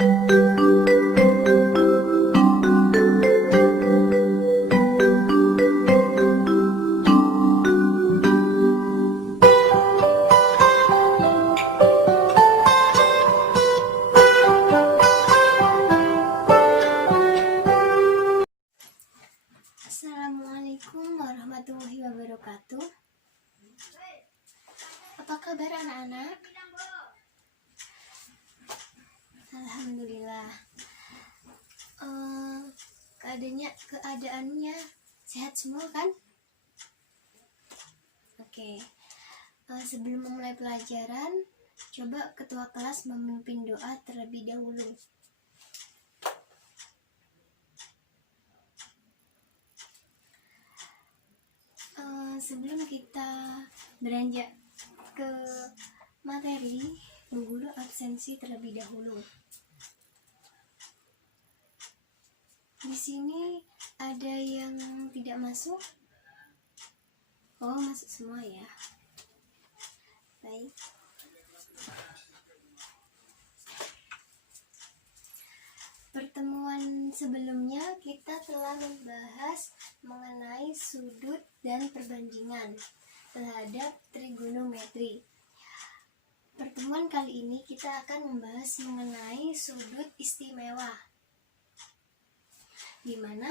Assalamualaikum warahmatullahi wabarakatuh. Apa kabar anak-anak? Alhamdulillah. Keadaannya sehat semua kan? Oke. Sebelum memulai pelajaran, coba ketua kelas memimpin doa terlebih dahulu. Sebelum kita beranjak ke materi, Bu Guru absensi terlebih dahulu. Di sini ada yang tidak masuk? Oh, masuk semua ya. Baik. Pertemuan sebelumnya kita telah membahas mengenai sudut dan perbandingan terhadap trigonometri. Pertemuan kali ini kita akan membahas mengenai sudut istimewa, di mana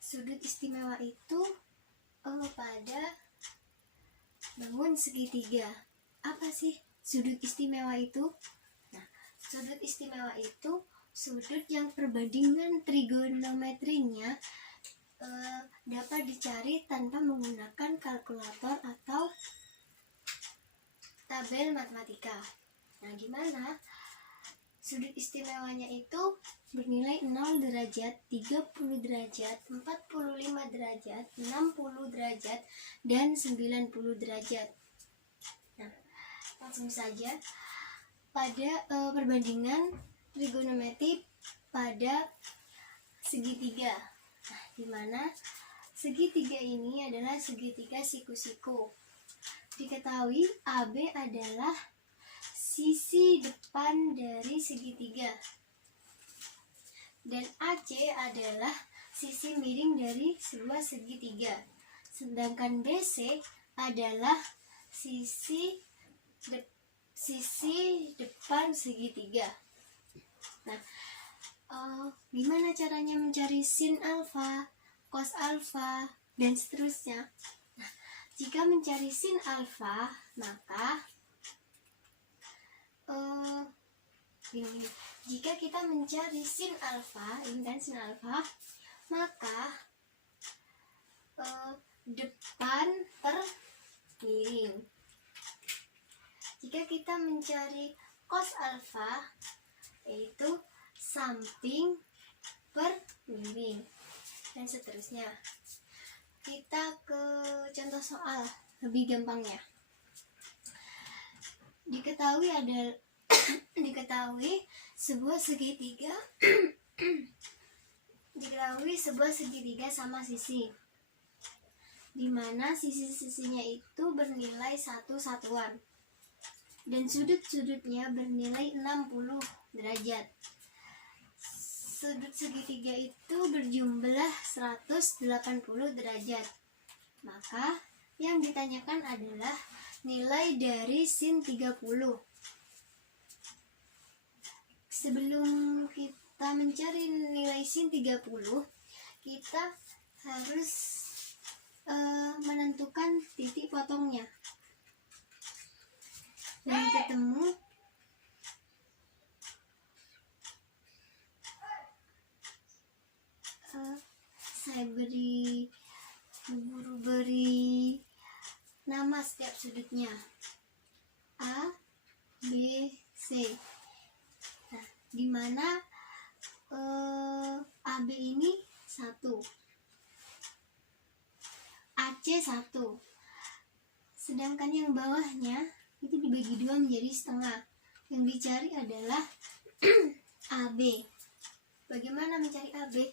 sudut istimewa itu pada bangun segitiga. Apa sih sudut istimewa itu? Nah, sudut istimewa itu sudut yang perbandingan trigonometrinya dapat dicari tanpa menggunakan kalkulator atau tabel matematika. Nah, gimana? Sudut istimewanya itu bernilai 0 derajat, 30 derajat, 45 derajat, 60 derajat, dan 90 derajat. Nah, langsung saja pada perbandingan trigonometri pada segitiga. Nah, di mana segitiga ini adalah segitiga siku-siku. Diketahui AB adalah sisi depan dari segitiga dan AC adalah sisi miring dari sebuah segitiga, sedangkan BC adalah sisi depan segitiga. Nah, gimana caranya mencari sin alfa, cos alfa, dan seterusnya? Nah, jika mencari sin alfa, maka jika kita mencari sin alfa, ini kan sin alfa, maka depan per miring. Jika kita mencari cos alfa, yaitu samping per miring, dan seterusnya. Kita ke contoh soal lebih gampangnya. Diketahui sebuah segitiga sama sisi, di mana sisi-sisinya itu bernilai satu satuan dan sudut-sudutnya bernilai 60 derajat. Sudut segitiga itu berjumlah 180 derajat. Maka yang ditanyakan adalah nilai dari sin 30. Sebelum kita mencari nilai sin 30, kita harus menentukan titik potongnya. Dan ketemu saya beri nama setiap sudutnya, A, B, C. Nah, di mana AB ini 1, AC 1, sedangkan yang bawahnya itu dibagi 2 menjadi setengah. Yang dicari adalah AB. Bagaimana mencari AB?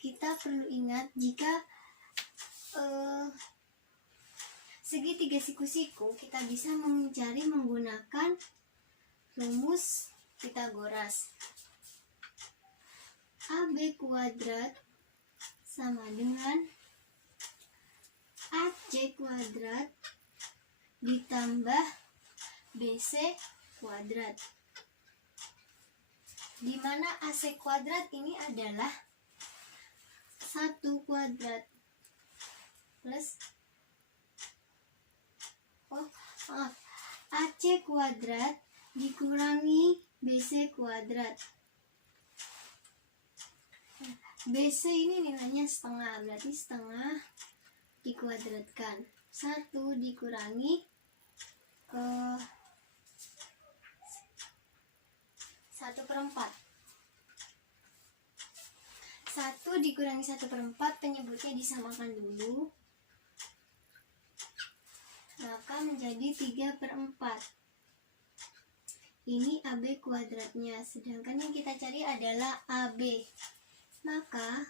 Kita perlu ingat jika segitiga siku-siku kita bisa mencari menggunakan rumus Pythagoras. AB kuadrat sama dengan AC kuadrat ditambah BC kuadrat, di mana AC kuadrat ini adalah 1 kuadrat plus AC kuadrat dikurangi BC kuadrat. BC ini nilainya setengah, berarti setengah dikuadratkan. 1 dikurangi 1/4. 1 dikurangi 1/4, penyebutnya disamakan dulu, maka menjadi 3/4. Ini AB kuadratnya, sedangkan yang kita cari adalah AB. Maka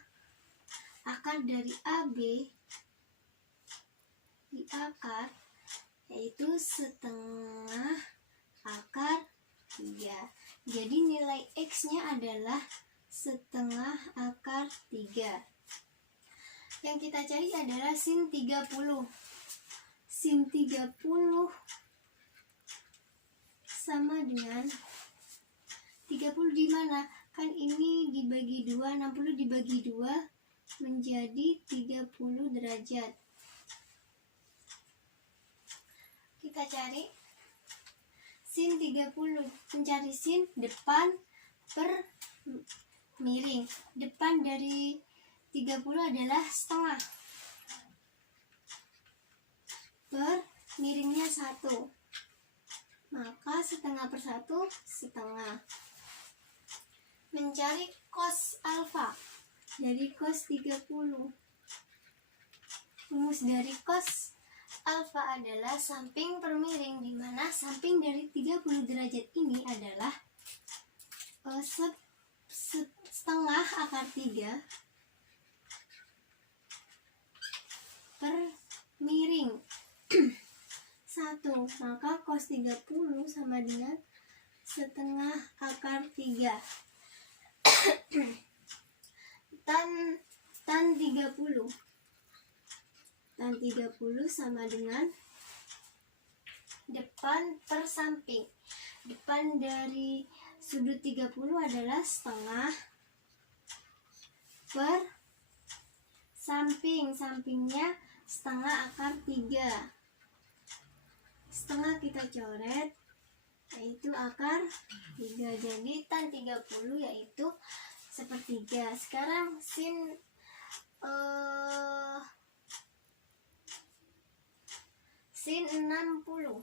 akar dari AB diakar, yaitu setengah akar 3. Jadi nilai X-nya adalah setengah akar 3. Yang kita cari adalah sin 30. Sin 30 sama dengan 30 di mana? Kan ini dibagi 2, 60 dibagi 2 menjadi 30 derajat. Kita cari sin 30, mencari sin depan per miring. Depan dari 30 adalah setengah, per miringnya 1, maka setengah per 1 setengah. Mencari cos alfa dari cos 30. Rumus dari cos alfa adalah samping per miring, di mana samping dari 30 derajat ini adalah setengah akar 3 per miring 1, maka cos 30 sama dengan setengah akar 3. tan 30 sama dengan depan per samping. Depan dari sudut 30 adalah setengah per samping. Sampingnya setengah akar 3. Setengah kita coret, yaitu akar 3. Jadi tan 30 yaitu sepertiga. Sekarang sin sin 60.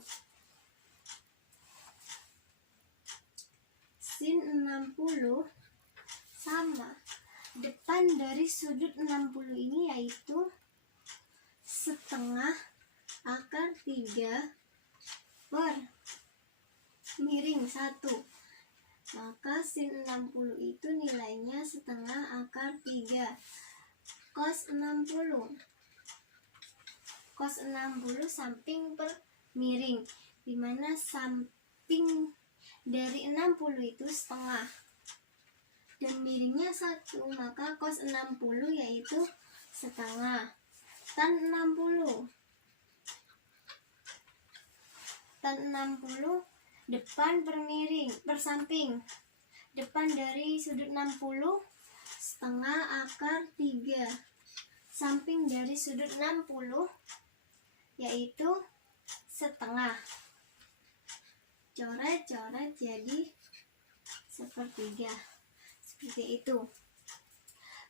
Sin 60 sama depan dari sudut 60 ini yaitu setengah akar 3 per miring 1. Maka sin 60 itu nilainya setengah akar 3. Cos 60 samping per miring, dimana samping dari 60 itu setengah dan miringnya 1, maka cos 60 yaitu setengah. Tan 60 depan per miring per samping. Depan dari sudut 60 setengah akar 3. Samping dari sudut 60 yaitu setengah. Coret-coret jadi sepertiga. Seperti itu.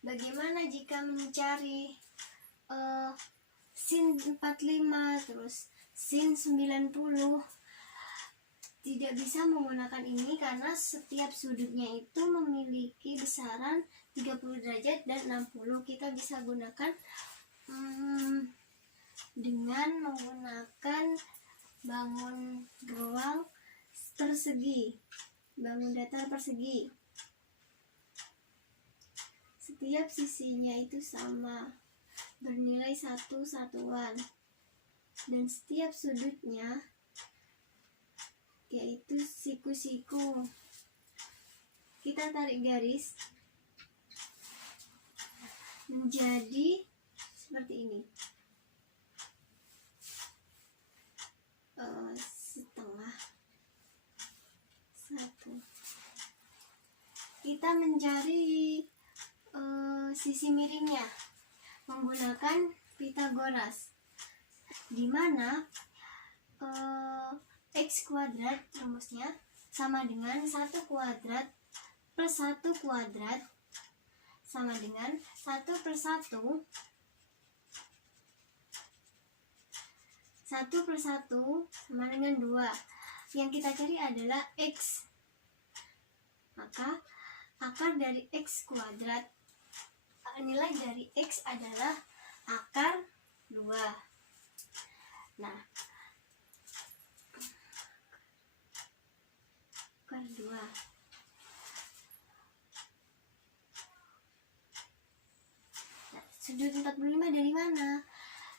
Bagaimana jika mencari sin 45 terus sin 90? Tidak bisa menggunakan ini karena setiap sudutnya itu memiliki besaran 30 derajat dan 60. Kita bisa gunakan dengan menggunakan bangun ruang persegi, bangun datar persegi. Setiap sisinya itu sama, bernilai 1 satuan, dan setiap sudutnya yaitu siku-siku. Kita tarik garis menjadi seperti ini. Setengah satu. Kita mencari sisi miringnya menggunakan Pythagoras, di mana x kuadrat rumusnya sama dengan 1 kuadrat plus 1 kuadrat sama dengan 1 per 1 sama dengan 2. Yang kita cari adalah x. Maka akar dari x kuadrat, nilai dari x adalah akar 2. Nah, akar 2. Nah, sudut 45 dari mana?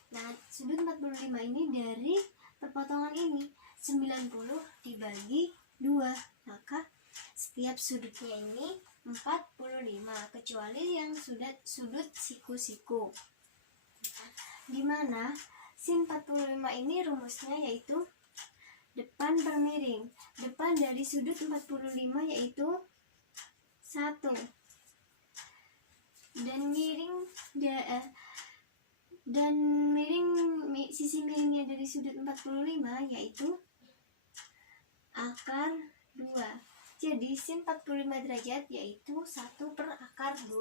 Nah, sudut 45 ini dari perpotongan ini. 90 dibagi 2. Maka setiap sudutnya ini 45, kecuali yang sudut siku-siku. Di mana sin 45 ini rumusnya yaitu depan per miring. Depan dari sudut 45 yaitu 1. Dan sisi miringnya dari sudut 45 yaitu akar 2. Jadi sin 45 derajat yaitu 1 per akar 2.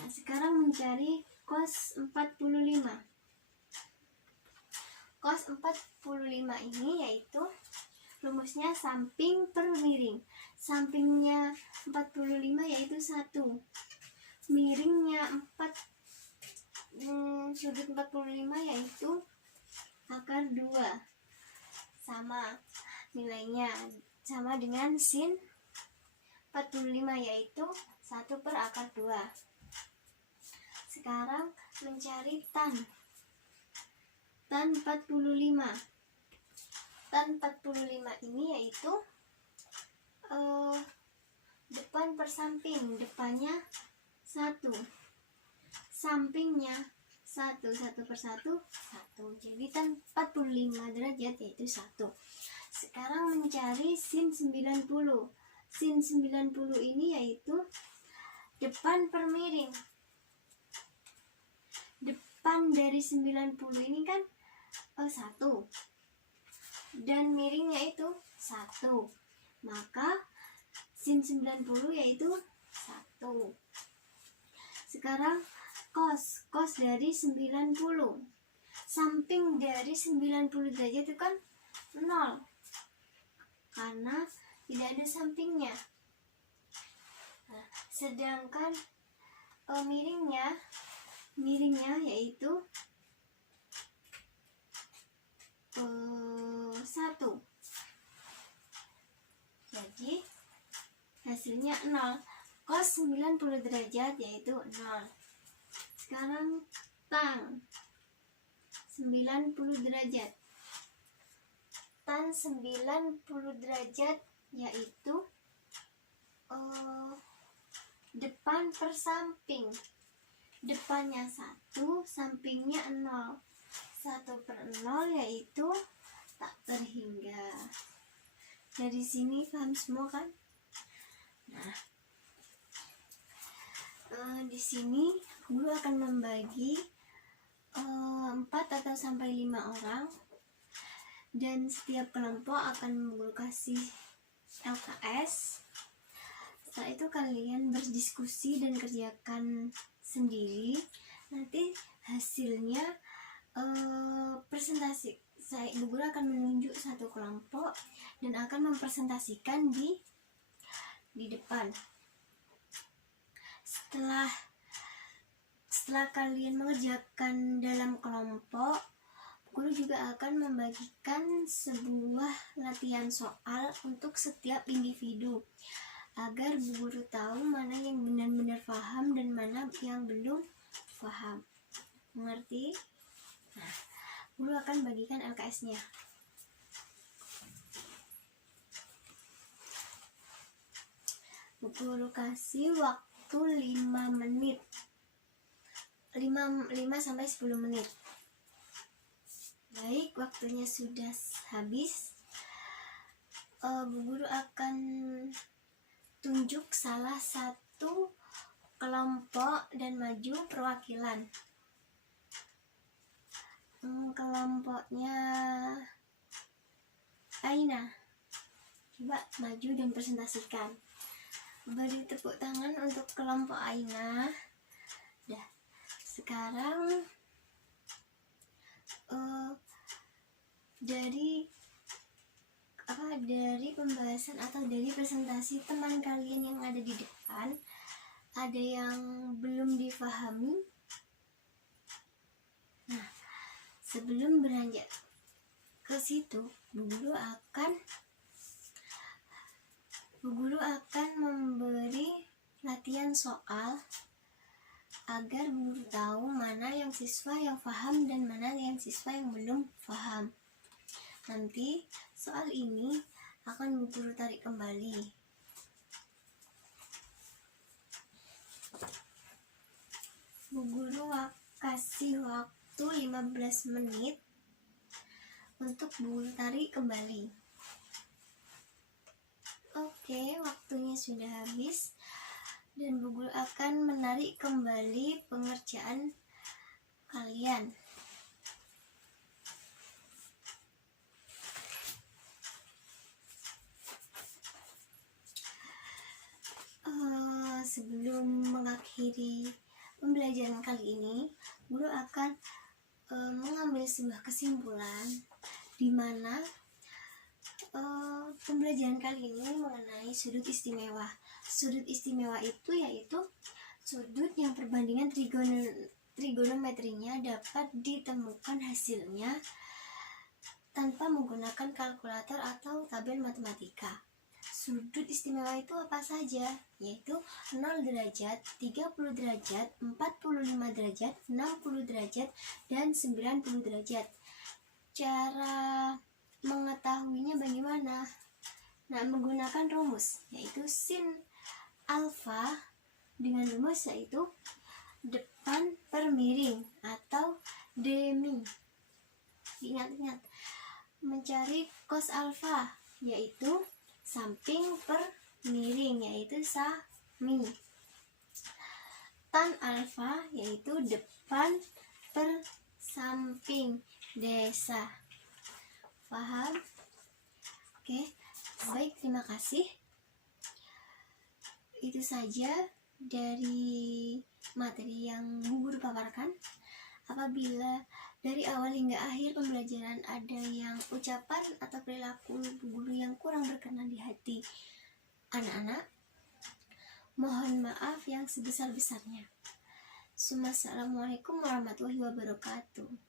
Nah, sekarang mencari cos 45. Cos 45 ini yaitu rumusnya samping per miring. Sampingnya 45 yaitu 1. Miringnya 4, sudut 45 yaitu akar 2. Sama nilainya, sama dengan sin 45 yaitu 1 per akar 2. Sekarang mencari tan 45. Tan 45 ini yaitu depan per samping. Depannya 1, sampingnya 1 per 1. Jadi tan 45 derajat yaitu 1. Sekarang mencari sin 90. Sin 90 ini yaitu depan per miring. Depan dari 90 ini kan 1, dan miringnya itu 1. Maka sin 90 yaitu 1. Sekarang cos dari 90. Samping dari 90 derajat itu kan 0, karena tidak ada sampingnya. Nah, sedangkan miringnya yaitu 1. Jadi hasilnya 0. Cos 90 derajat yaitu 0. Sekarang tan 90 derajat. Tan 90 derajat yaitu depan per samping. Depannya 1, sampingnya 0. 1 per 0 yaitu tak terhingga. Dari sini paham semua kan? Nah, di sini guru akan membagi 4 atau sampai 5 orang, dan setiap kelompok akan guru kasih LKS. Setelah itu kalian berdiskusi dan kerjakan sendiri. Nanti hasilnya presentasi. Bu guru akan menunjuk satu kelompok dan akan mempresentasikan di depan. Setelah kalian mengerjakan dalam kelompok, guru juga akan membagikan sebuah latihan soal untuk setiap individu agar guru tahu mana yang benar-benar paham dan mana yang belum paham. Mengerti? Nah, guru akan bagikan LKS-nya. Guru kasih waktu 5 menit. 5-10 menit. Baik, waktunya sudah habis. Bu Guru akan tunjuk salah satu kelompok dan maju perwakilan. Kelompoknya Aina, coba maju dan presentasikan. Beri tepuk tangan untuk kelompok Aina. Dah, sekarang dari pembahasan atau dari presentasi teman kalian yang ada di depan, ada yang belum difahami? Nah, sebelum beranjak ke situ, Bu Guru akan memberi latihan soal agar Bu Guru tahu mana yang siswa yang paham dan mana yang siswa yang belum paham. Nanti soal ini akan Bu Guru tarik kembali. Bu Guru kasih waktu 15 menit untuk Bu Guru tarik kembali. Oke, waktunya sudah habis dan Bu Guru akan menarik kembali pengerjaan kalian. Sebelum mengakhiri pembelajaran kali ini, Guru akan mengambil sebuah kesimpulan di mana pembelajaran kali ini mengenai sudut istimewa. Sudut istimewa itu yaitu sudut yang perbandingan trigonometrinya dapat ditemukan hasilnya tanpa menggunakan kalkulator atau tabel matematika. Sudut istimewa itu apa saja? Yaitu 0 derajat, 30 derajat, 45 derajat, 60 derajat, dan 90 derajat. Cara mengetahuinya bagaimana? Nah, menggunakan rumus, yaitu sin alfa dengan rumus yaitu depan per miring atau demi. Ingat-ingat, mencari cos alfa yaitu samping per miring yaitu sami. Tan alfa yaitu depan per samping desa. Paham? Oke, baik, terima kasih. Itu saja dari materi yang Bu Guru paparkan. Apabila dari awal hingga akhir pembelajaran ada yang ucapan atau perilaku Bu Guru yang kurang berkenan di hati anak-anak, mohon maaf yang sebesar-besarnya. Assalamualaikum warahmatullahi wabarakatuh.